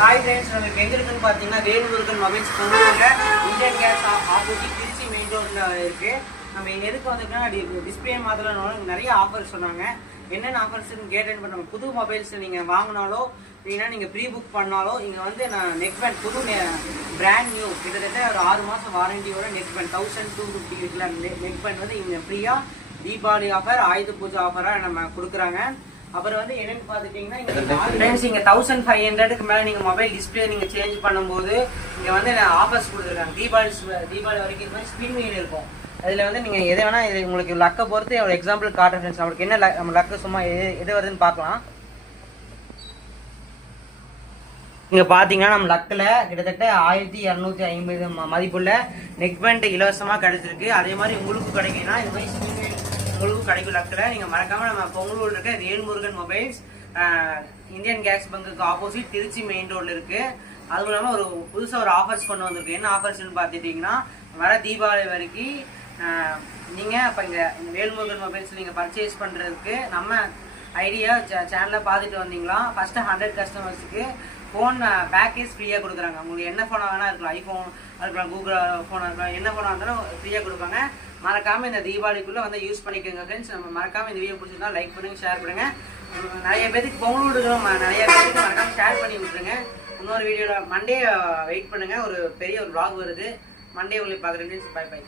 Hi friends, நமக்கு எங்கே இருக்குன்னு பார்த்தீங்கன்னா வேல்முருகன் மொபைல்ஸ் பொங்கலுங்க Indian gas opposite Trichy main ரோட்டில் இருக்குது. நம்ம இங்கே எதுக்கு வந்துட்டுனா டிஸ்பிளே மாற்றலாம் நிறைய ஆஃபர்ஸ் சொன்னாங்க. என்னென்ன ஆஃபர்ஸ்ன்னு கேட்டேன். நம்ம புது மொபைல்ஸ் நீங்கள் வாங்கினாலோ இல்லைன்னா நீங்கள் ப்ரீ புக் பண்ணாலோ இங்கே வந்து நான் நெக் பேண்ட் புது பிராண்ட் நியூ கிட்டத்தட்ட ஒரு 6 மாதம் வாரண்டியோட நெக் பேண்ட் 1250 இருக்குல்ல நெக் பேண்ட் வந்து இங்கே ஃப்ரீயாக தீபாவளி ஆஃபர் ஆயுத பூஜை ஆஃபராக நம்ம கொடுக்குறாங்க. அப்புறம் வந்து என்னன்னு பார்த்துட்டீங்கன்னா இங்கே 1500க்கு மேலே நீங்கள் மொபைல் டிஸ்பிளே நீங்கள் சேஞ்ச் பண்ணும்போது இங்கே வந்து ஆஃபர்ஸ் கொடுத்துருக்காங்க. தீபாவளி வரைக்கும் இது மாதிரி ஸ்பின் வீல் இருக்கும். அதில் வந்து நீங்கள் எதை வேணால் இது உங்களுக்கு லக்கை பொறுத்து ஒரு எக்ஸாம்பிள் காட்டுறேன் ஃப்ரெண்ட்ஸ். நம்மளுக்கு என்ன நம்ம லக்கு சும்மா எது வருதுன்னு பார்க்கலாம். இங்கே பார்த்தீங்கன்னா நம்ம லக்கில் கிட்டத்தட்ட 1250 மதிப்புள்ள நெக் பேண்ட் இலவசமாக கிடைச்சிருக்கு. அதே மாதிரி உங்களுக்கு கிடைக்குன்னா இது மாதிரி ஸ்பின் வீல் உங்களுக்கும் கிடைக்கும் லக்கில். நீங்கள் மறக்காமல் நம்ம பொங்கலூர் இருக்க வேல்முருகன் மொபைல்ஸ் இந்தியன் கேஸ் பங்குக்கு ஆப்போசிட் திருச்சி மெயின் ரோடில் இருக்குது. அதுவும் இல்லாமல் ஒரு புதுசாக ஒரு ஆஃபர்ஸ் கொண்டு வந்திருக்கு. என்ன ஆஃபர்ஸ்ன்னு பார்த்துட்டிங்கன்னா வர தீபாவளி வரைக்கும் நீங்கள் இப்போ இங்கே வேல்முருகன் மொபைல்ஸ் நீங்கள் பர்ச்சேஸ் பண்ணுறதுக்கு நம்ம ஐடியா சேனலில் பார்த்துட்டு வந்தீங்களா ஃபஸ்ட்டு 100 கஸ்டமர்ஸுக்கு ஃபோன் பேக்கேஜ் ஃப்ரீயாக கொடுக்குறாங்க. உங்களுக்கு என்ன ஃபோனாக வேணால் இருக்கலாம், ஐஃபோன் இருக்கலாம், கூகுள் ஃபோனாக இருக்கலாம், என்ன ஃபோனாக இருந்தாலும் ஃப்ரீயாக கொடுப்பாங்க. மறக்காமல் இந்த தீபாவளிக்குள்ளே வந்து யூஸ் பண்ணிக்கோங்க ஃப்ரெண்ட்ஸ். நம்ம மறக்காமல் இந்த வீடியோ பிடிச்சிருந்தா லைக் பண்ணுங்கள், ஷேர் பண்ணுங்கள். நிறைய பேருக்கு பொங்கல் விடுறோம், நிறைய பேருக்கு மறக்காமல் ஷேர் பண்ணி விட்டுருங்க. இன்னொரு வீடியோவில் மண்டே வெயிட் பண்ணுங்கள். ஒரு பெரிய ஒரு vlog வருது. மண்டே உங்களை பார்க்குறேன். Bye by.